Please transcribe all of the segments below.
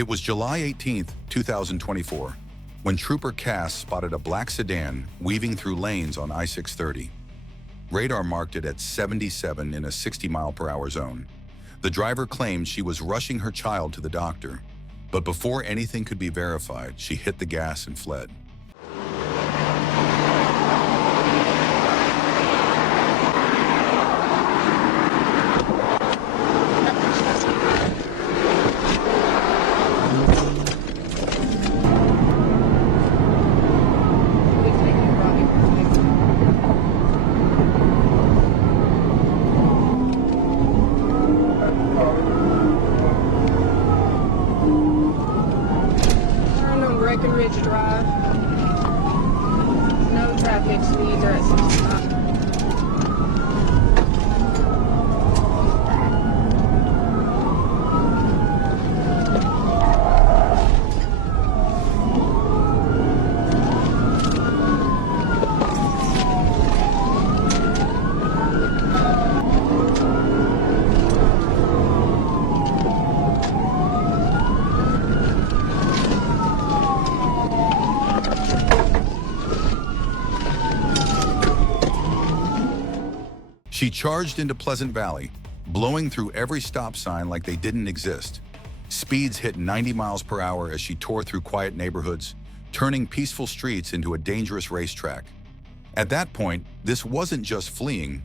It was July 18th, 2024, when Trooper Cass spotted a black sedan weaving through lanes on I-630. Radar marked it at 77 in a 60-mile-per-hour zone. The driver claimed she was rushing her child to the doctor, but before anything could be verified, she hit the gas and fled. Drive. No traffic, speeds are at 65. She charged into Pleasant Valley, blowing through every stop sign like they didn't exist. Speeds hit 90 miles per hour as she tore through quiet neighborhoods, turning peaceful streets into a dangerous racetrack. At that point, this wasn't just fleeing,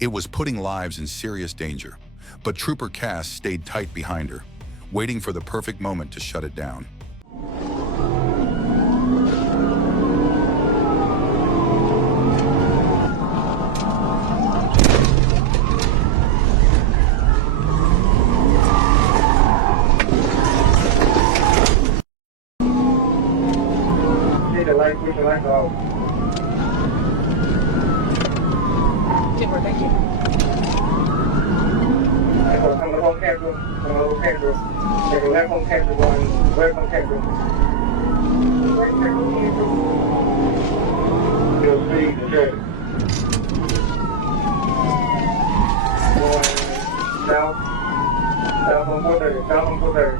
it was putting lives in serious danger. But Trooper Cass stayed tight behind her, waiting for the perfect moment to shut it down. Push the lights off. Thank you. Come to home camera. Come to home camera. Take a left home camera, one right home camera. You'll see the traffic. Going south. South on 430. South on 430.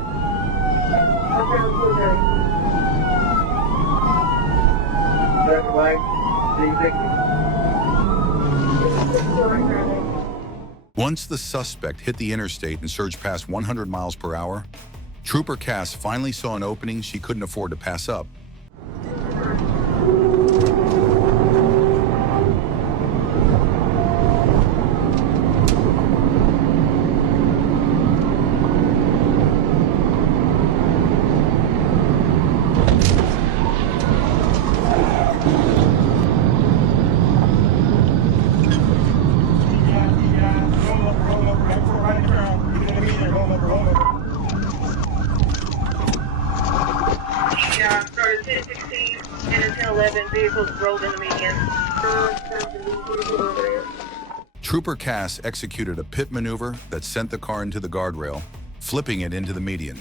Okay, 430. Traffic light, Once the suspect hit the interstate and surged past 100 miles per hour, Trooper Cass finally saw an opening she couldn't afford to pass up. Started 10:16 and until 11 vehicles rolled in the median. Trooper Cass executed a pit maneuver that sent the car into the guardrail, flipping it into the median.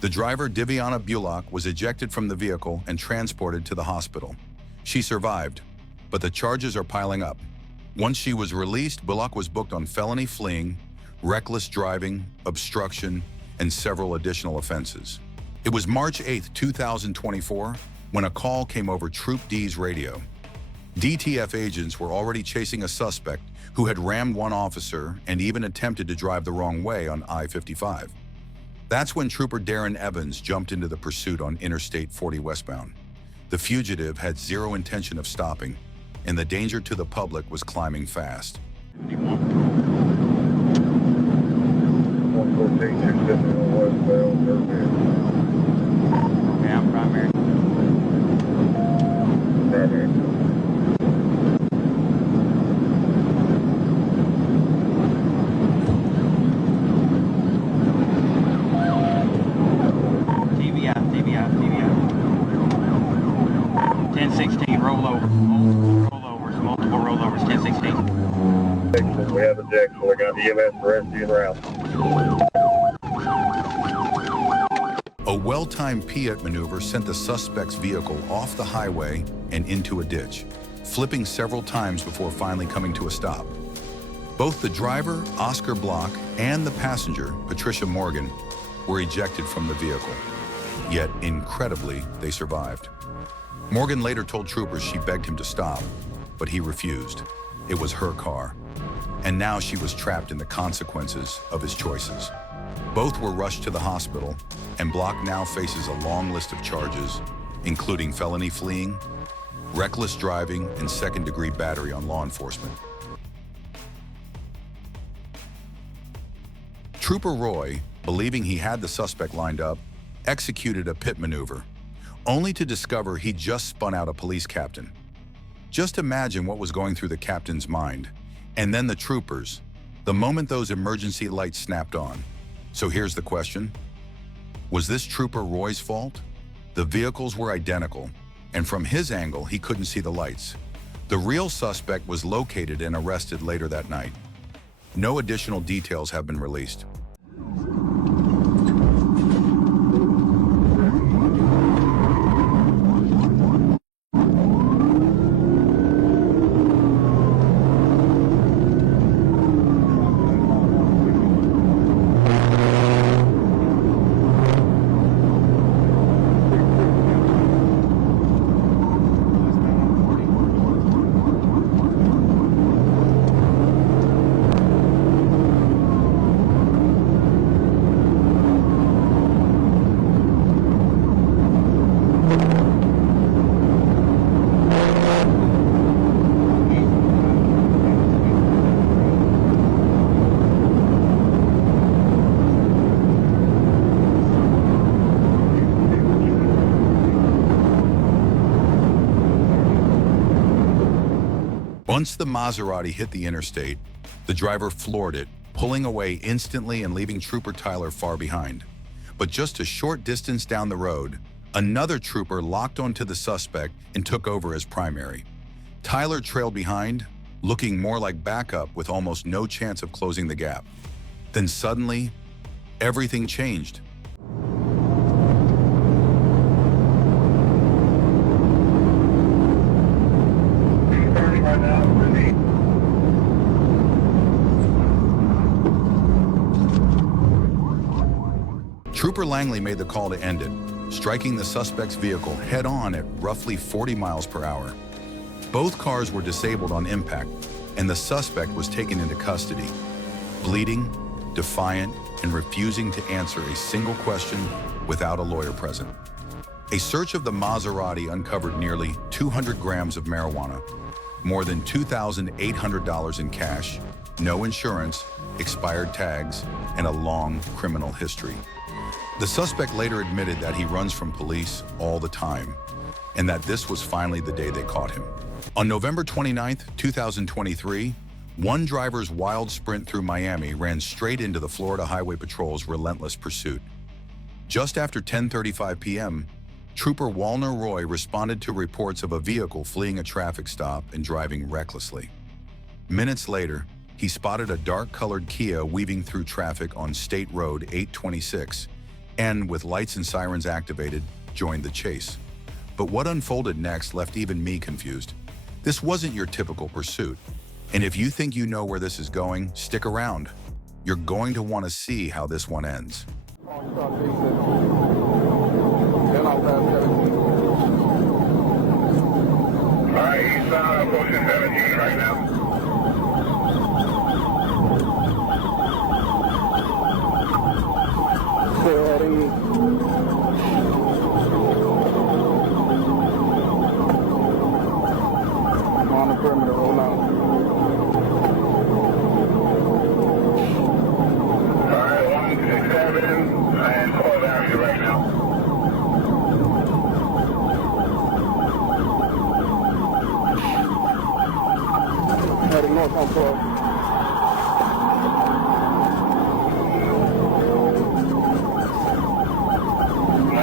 The driver, Diviana Bullock, was ejected from the vehicle and transported to the hospital. She survived, but the charges are piling up. Once she was released, Bullock was booked on felony fleeing, reckless driving, obstruction, and several additional offenses. It was March 8, 2024, when a call came over Troop D's radio. DTF agents were already chasing a suspect who had rammed one officer and even attempted to drive the wrong way on I-55. That's when Trooper Darren Evans jumped into the pursuit on Interstate 40 westbound. The fugitive had zero intention of stopping, and the danger to the public was climbing fast. 114, 671 westbound, Okay, I'm primary. Primary. TBI. 1016, multiple rollovers, 1016. We have a Jackson. We got EMS for rescue and route. A well-timed Piat maneuver sent the suspect's vehicle off the highway and into a ditch, flipping several times before finally coming to a stop. Both the driver, Oscar Block, and the passenger, Patricia Morgan, were ejected from the vehicle. Yet, incredibly, they survived. Morgan later told troopers she begged him to stop, but he refused. It was her car. And now she was trapped in the consequences of his choices. Both were rushed to the hospital, and Block now faces a long list of charges, including felony fleeing, reckless driving, and second-degree battery on law enforcement. Trooper Roy, believing he had the suspect lined up, executed a pit maneuver, only to discover he just spun out a police captain. Just imagine what was going through the captain's mind, and then the troopers, the moment those emergency lights snapped on. So here's the question. Was this Trooper Roy's fault? The vehicles were identical, and from his angle, he couldn't see the lights. The real suspect was located and arrested later that night. No additional details have been released. Once the Maserati hit the interstate, the driver floored it, pulling away instantly and leaving Trooper Tyler far behind. But just a short distance down the road, another trooper locked onto the suspect and took over as primary. Tyler trailed behind, looking more like backup with almost no chance of closing the gap. Then suddenly, everything changed. Trooper Langley made the call to end it, striking the suspect's vehicle head-on at roughly 40 miles per hour. Both cars were disabled on impact, and the suspect was taken into custody, bleeding, defiant, and refusing to answer a single question without a lawyer present. A search of the Maserati uncovered nearly 200 grams of marijuana, more than $2,800 in cash, no insurance, expired tags, and a long criminal history. The suspect later admitted that he runs from police all the time, and that this was finally the day they caught him. On November 29, 2023, one driver's wild sprint through Miami ran straight into the Florida Highway Patrol's relentless pursuit. Just after 10:35 p.m., Trooper Walner Roy responded to reports of a vehicle fleeing a traffic stop and driving recklessly. Minutes later, he spotted a dark-colored Kia weaving through traffic on State Road 826, and with lights and sirens activated, joined the chase. But what unfolded next left even me confused. This wasn't your typical pursuit. And if you think you know where this is going, stick around. You're going to want to see how this one ends. Alright, he's approaching 17 right now. On the perimeter, roll out. Alright, 167 and 12 Avenue right now. Heading north on 12.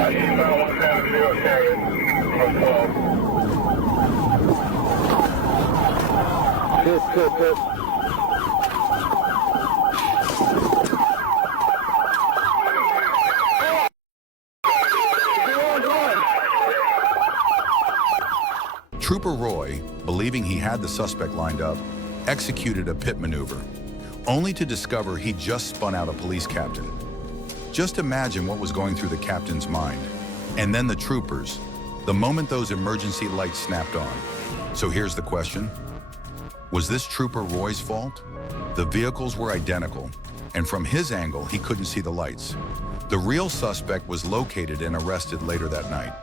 Eastbound 170, carried from 12. Hit. Trooper Roy, believing he had the suspect lined up, executed a pit maneuver, only to discover he just spun out a police captain. Just imagine what was going through the captain's mind. And then the troopers, the moment those emergency lights snapped on. So here's the question. Was this trooper Roy's fault? The vehicles were identical, and from his angle, he couldn't see the lights. The real suspect was located and arrested later that night.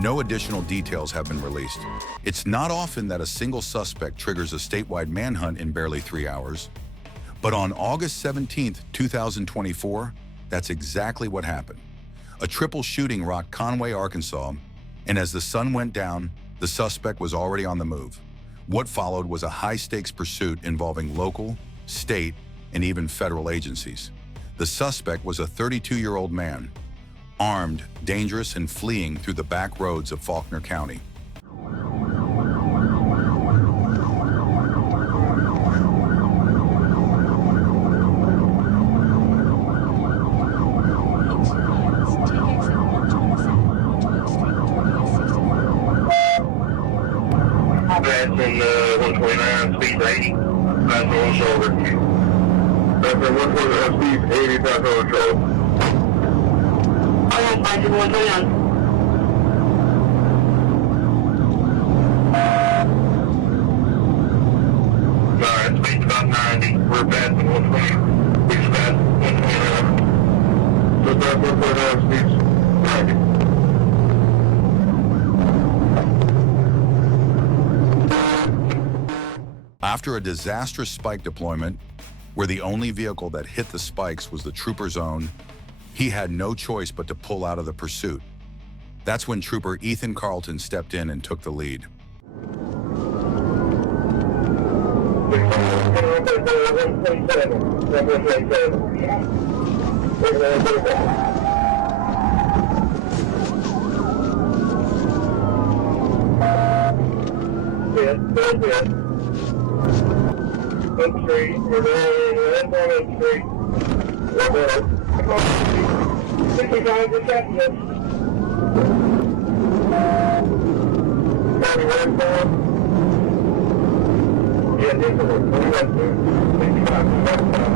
No additional details have been released. It's not often that a single suspect triggers a statewide manhunt in barely 3 hours. But on August 17th, 2024, that's exactly what happened. A triple shooting rocked Conway, Arkansas, and as the sun went down, the suspect was already on the move. What followed was a high-stakes pursuit involving local, state, and even federal agencies. The suspect was a 32-year-old man, armed, dangerous, and fleeing through the back roads of Faulkner County. Advancing 129, speed 80, pass on shoulder. Advancing 129, speed 80, pass on shoulder. I'm on 129. Alright, speed's about 90. We're passing 120. Speed's past 129. So that's 129, speed's 90. After a disastrous spike deployment, where the only vehicle that hit the spikes was the trooper's own, he had no choice but to pull out of the pursuit. That's when Trooper Ethan Carlton stepped in and took the lead. Oak Street, we're going on Oak Street. We're going. 65 to Chestnut. 41 down. Yeah, this is 41 to 65 to Chestnut.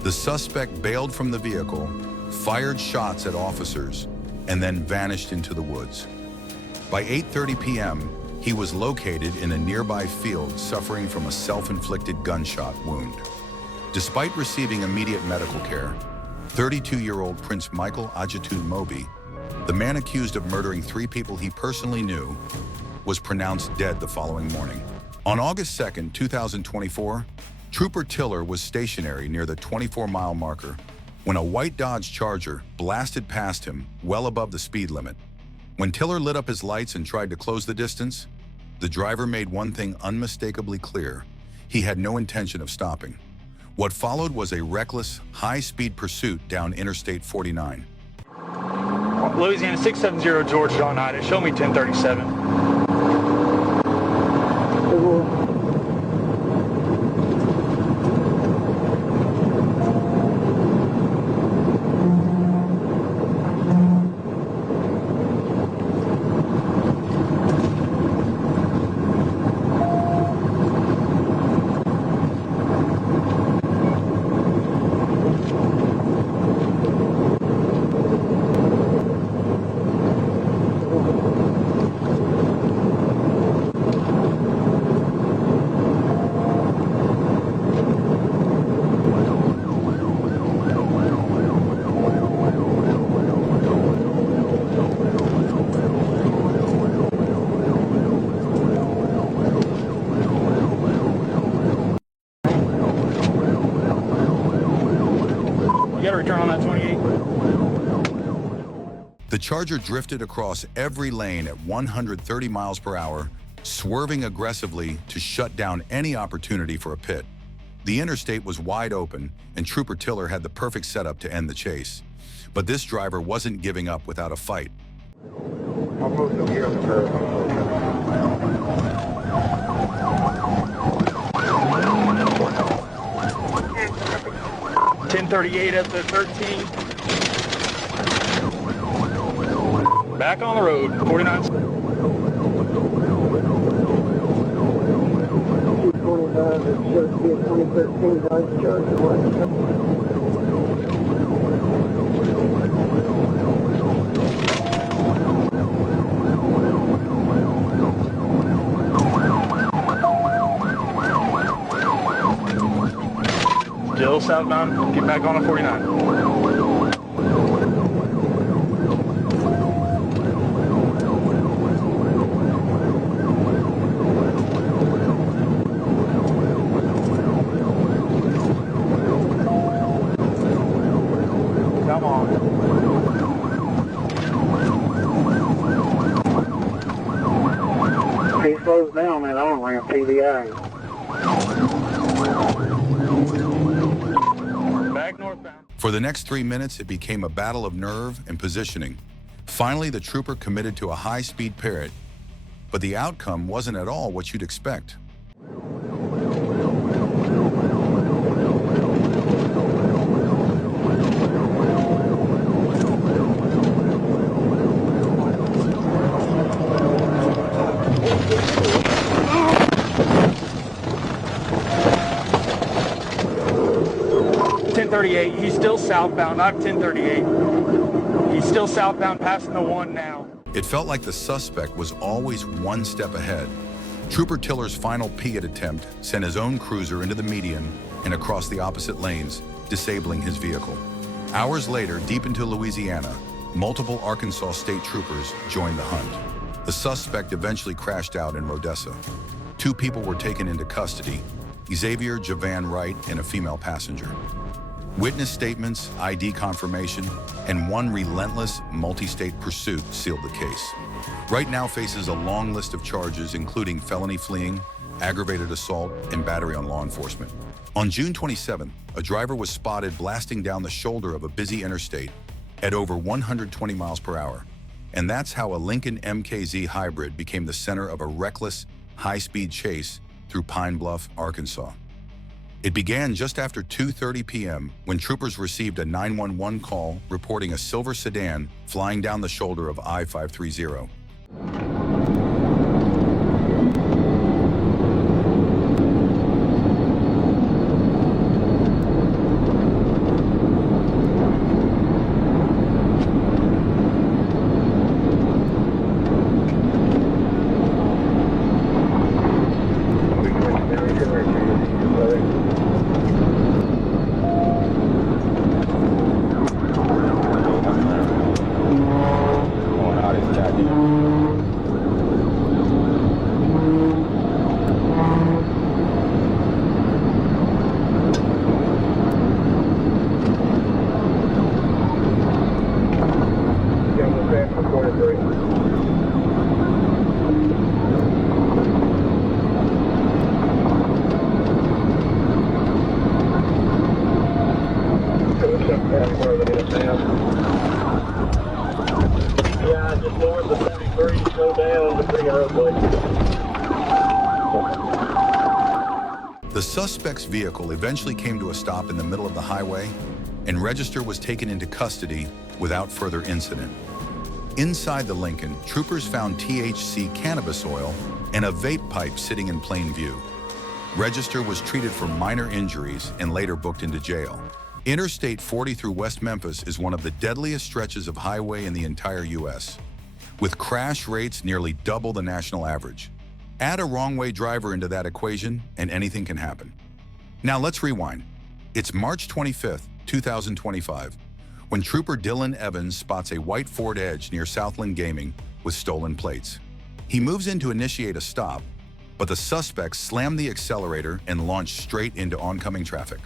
The suspect bailed from the vehicle, fired shots at officers, and then vanished into the woods. By 8:30 p.m., he was located in a nearby field suffering from a self-inflicted gunshot wound. Despite receiving immediate medical care, 32-year-old Prince Michael Ajitun Moby, the man accused of murdering 3 people he personally knew, was pronounced dead the following morning. On August 2nd, 2024, Trooper Tiller was stationary near the 24-mile marker when a white Dodge Charger blasted past him well above the speed limit. When Tiller lit up his lights and tried to close the distance, the driver made one thing unmistakably clear: he had no intention of stopping. What followed was a reckless, high-speed pursuit down Interstate 49. Louisiana 670 Georgia unedited. Show me 1037. Return on that 28. The Charger drifted across every lane at 130 miles per hour, swerving aggressively to shut down any opportunity for a pit. The interstate was wide open, and Trooper Tiller had the perfect setup to end the chase. But this driver wasn't giving up without a fight. I'll move them here on the curve. 1038 up to 13. Back on the road, 49. 225 is supposed to be a 2013 Dodge Charger. Still southbound, get back on a 49. Come on. If he slows down, man, I don't ring a PVI. Back northbound. For the next 3 minutes, it became a battle of nerve and positioning. Finally, the trooper committed to a high-speed parrot, but the outcome wasn't at all what you'd expect. He's still southbound, not 1038. He's still southbound, passing the 1 now. It felt like the suspect was always one step ahead. Trooper Tiller's final Piat attempt sent his own cruiser into the median and across the opposite lanes, disabling his vehicle. Hours later, deep into Louisiana, multiple Arkansas state troopers joined the hunt. The suspect eventually crashed out in Rodessa. 2 people were taken into custody, Xavier Javan Wright and a female passenger. Witness statements, ID confirmation, and one relentless multi-state pursuit sealed the case. Wright now faces a long list of charges, including felony fleeing, aggravated assault, and battery on law enforcement. On June 27th, a driver was spotted blasting down the shoulder of a busy interstate at over 120 miles per hour. And that's how a Lincoln MKZ hybrid became the center of a reckless, high-speed chase through Pine Bluff, Arkansas. It began just after 2:30 p.m. when troopers received a 911 call reporting a silver sedan flying down the shoulder of I-530. Yeah, just north of 73, slow down to bring roadway. The suspect's vehicle eventually came to a stop in the middle of the highway, and Register was taken into custody without further incident. Inside the Lincoln, troopers found THC cannabis oil and a vape pipe sitting in plain view. Register was treated for minor injuries and later booked into jail. Interstate 40 through West Memphis is one of the deadliest stretches of highway in the entire U.S., with crash rates nearly double the national average. Add a wrong-way driver into that equation, and anything can happen. Now let's rewind. It's March 25th, 2025, when Trooper Dylan Evans spots a white Ford Edge near Southland Gaming with stolen plates. He moves in to initiate a stop, but the suspects slammed the accelerator and launched straight into oncoming traffic.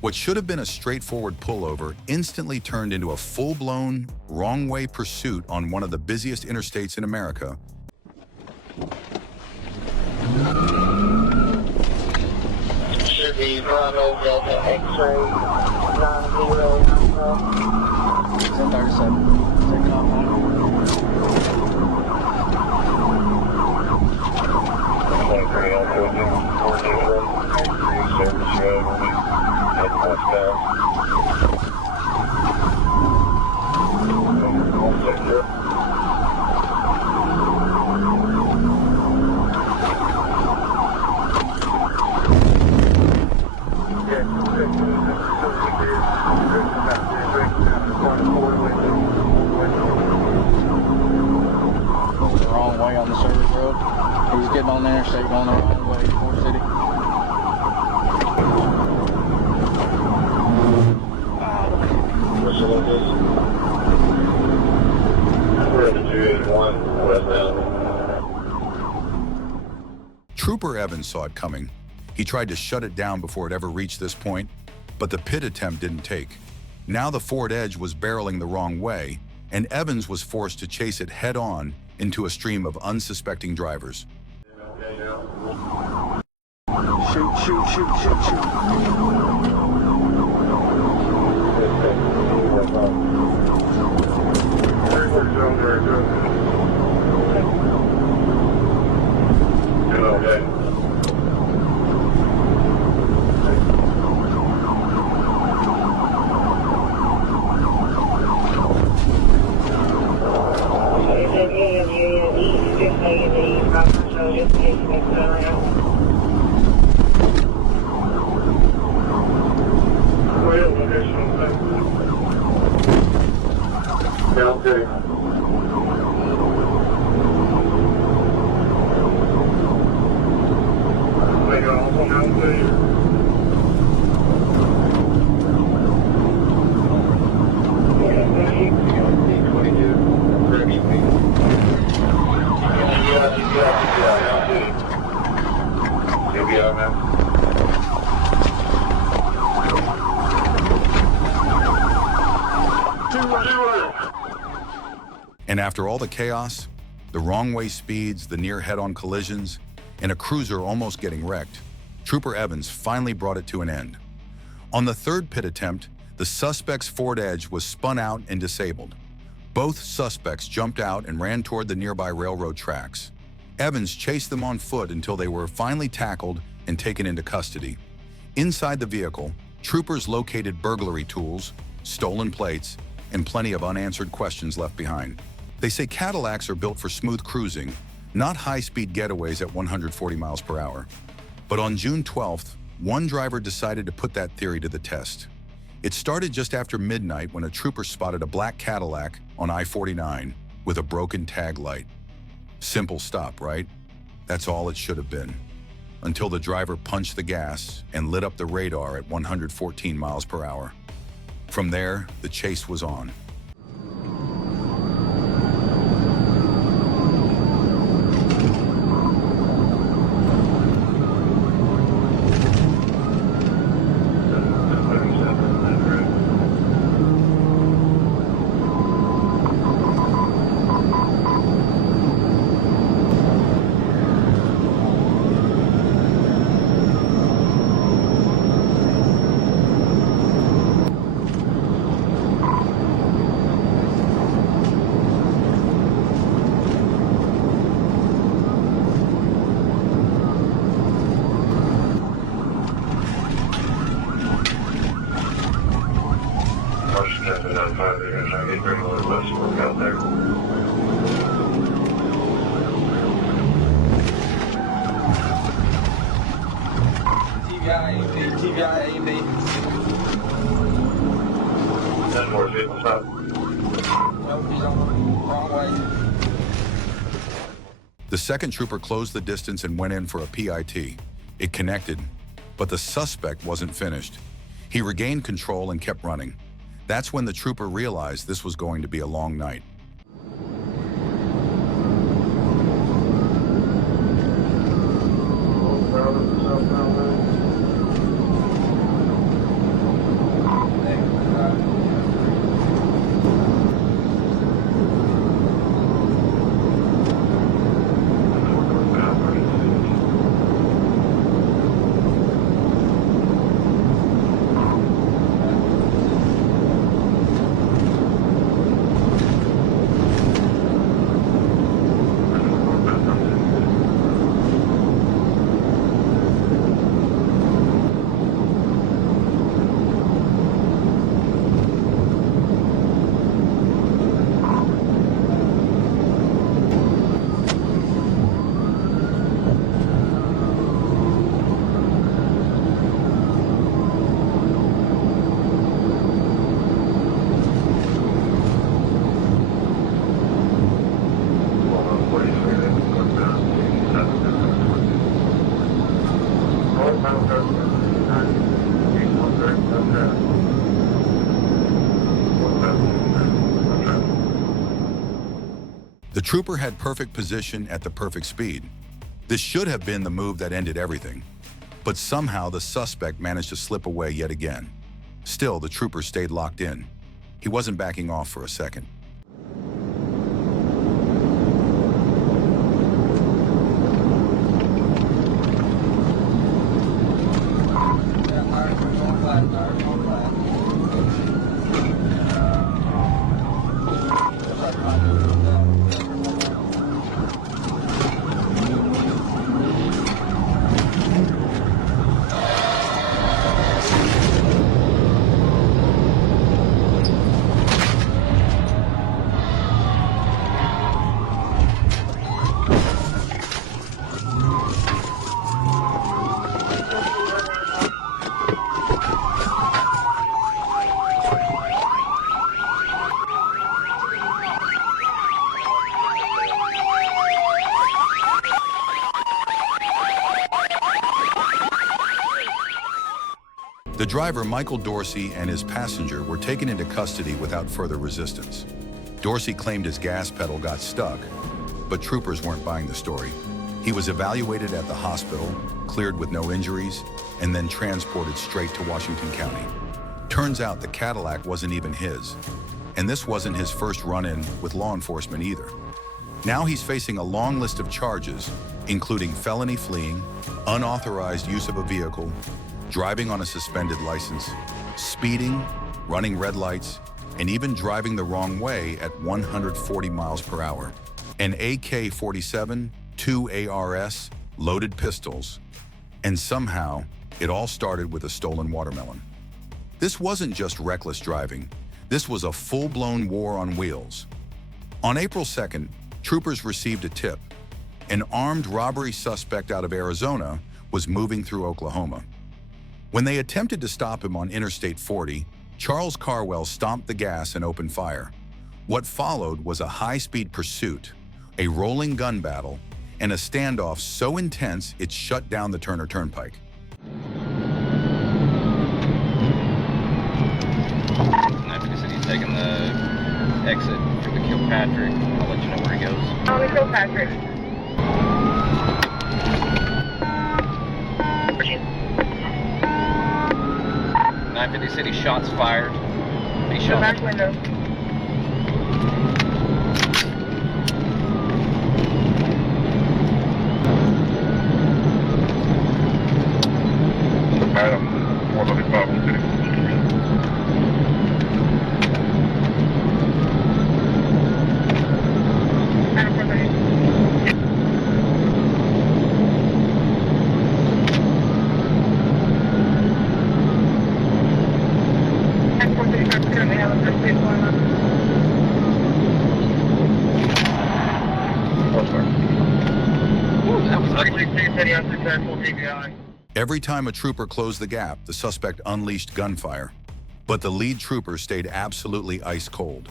What should have been a straightforward pullover instantly turned into a full-blown, wrong-way pursuit on one of the busiest interstates in America. 13, Bravo, Delta, X-ray, 9090. 1037. Taking off on. Service road, head westbound. All sector. Going the wrong way on the service road. He's getting on the interstate going the wrong way, Fort City. What's the location? We're at the 281 westbound. Trooper Evans saw it coming. He tried to shut it down before it ever reached this point, but the pit attempt didn't take. Now the Ford Edge was barreling the wrong way, and Evans was forced to chase it head-on into a stream of unsuspecting drivers. Shoot, shoot, shoot, shoot, shoot. Okay. And after all the chaos, the wrong way speeds, the near head-on collisions, and a cruiser almost getting wrecked, Trooper Evans finally brought it to an end. On the third pit attempt, the suspect's Ford Edge was spun out and disabled. Both suspects jumped out and ran toward the nearby railroad tracks. Evans chased them on foot until they were finally tackled and taken into custody. Inside the vehicle, troopers located burglary tools, stolen plates, and plenty of unanswered questions left behind. They say Cadillacs are built for smooth cruising, not high-speed getaways at 140 miles per hour. But on June 12th, one driver decided to put that theory to the test. It started just after midnight when a trooper spotted a black Cadillac on I-49 with a broken tag light. Simple stop, right? That's all it should have been. Until the driver punched the gas and lit up the radar at 114 miles per hour. From there, the chase was on. The second trooper closed the distance and went in for a PIT. It connected, but the suspect wasn't finished. He regained control and kept running. That's when the trooper realized this was going to be a long night. The trooper had perfect position at the perfect speed. This should have been the move that ended everything. But somehow the suspect managed to slip away yet again. Still, the trooper stayed locked in. He wasn't backing off for a second. The driver, Michael Dorsey, and his passenger were taken into custody without further resistance. Dorsey claimed his gas pedal got stuck, but troopers weren't buying the story. He was evaluated at the hospital, cleared with no injuries, and then transported straight to Washington County. Turns out the Cadillac wasn't even his, and this wasn't his first run-in with law enforcement either. Now he's facing a long list of charges, including felony fleeing, unauthorized use of a vehicle, driving on a suspended license, speeding, running red lights, and even driving the wrong way at 140 miles per hour. An AK-47, 2 ARS, loaded pistols, and somehow it all started with a stolen watermelon. This wasn't just reckless driving. This was a full-blown war on wheels. On April 2nd, troopers received a tip. An armed robbery suspect out of Arizona was moving through Oklahoma. When they attempted to stop him on Interstate 40, Charles Carwell stomped the gas and opened fire. What followed was a high-speed pursuit, a rolling gun battle, and a standoff so intense it shut down the Turner Turnpike. He said he's taking the exit for the Kilpatrick. I'll let you know where he goes. On the Kilpatrick. 950 City, shots fired. He The shot. back window. Adam, 195 City. Adam 430. Adam 435 currently have a first base going on. Ooh, that was Luckily, City has successful DPI. Every time a trooper closed the gap, the suspect unleashed gunfire. But the lead trooper stayed absolutely ice cold.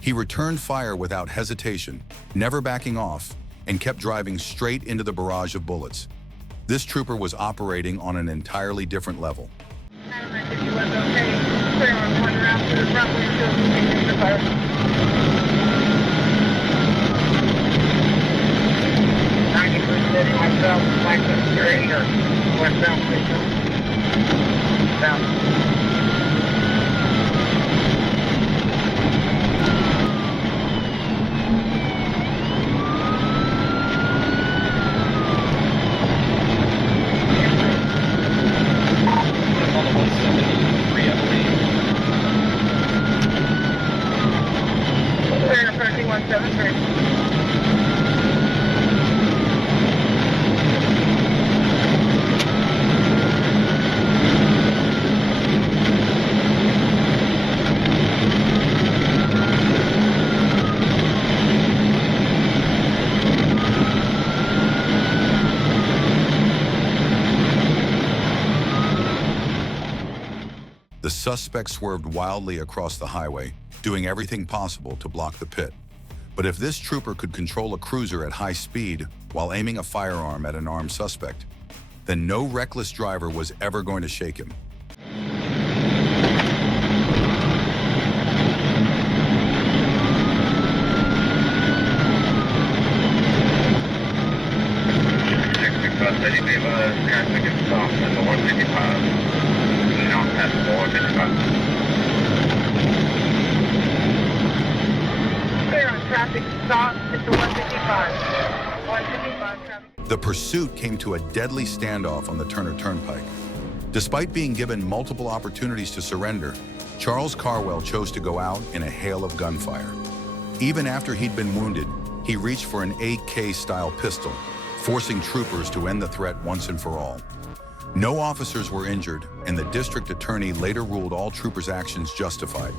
He returned fire without hesitation, never backing off, and kept driving straight into the barrage of bullets. This trooper was operating on an entirely different level. Adam 950 was okay. Clear on one around to the front windshield to the fire. 91 City, westbound, license, carrying or westbound, please. Down. on the 173, I believe. Clear approaching 173. The suspect swerved wildly across the highway, doing everything possible to block the pit. But if this trooper could control a cruiser at high speed while aiming a firearm at an armed suspect, then no reckless driver was ever going to shake him. City Viva traffic is stopped in the 155. Not past the 155. Clear on traffic stop at the 155. 155 traffic. The pursuit came to a deadly standoff on the Turner Turnpike. Despite being given multiple opportunities to surrender, Charles Carwell chose to go out in a hail of gunfire. Even after he'd been wounded, he reached for an AK-style pistol, forcing troopers to end the threat once and for all. No officers were injured, and the district attorney later ruled all troopers' actions justified.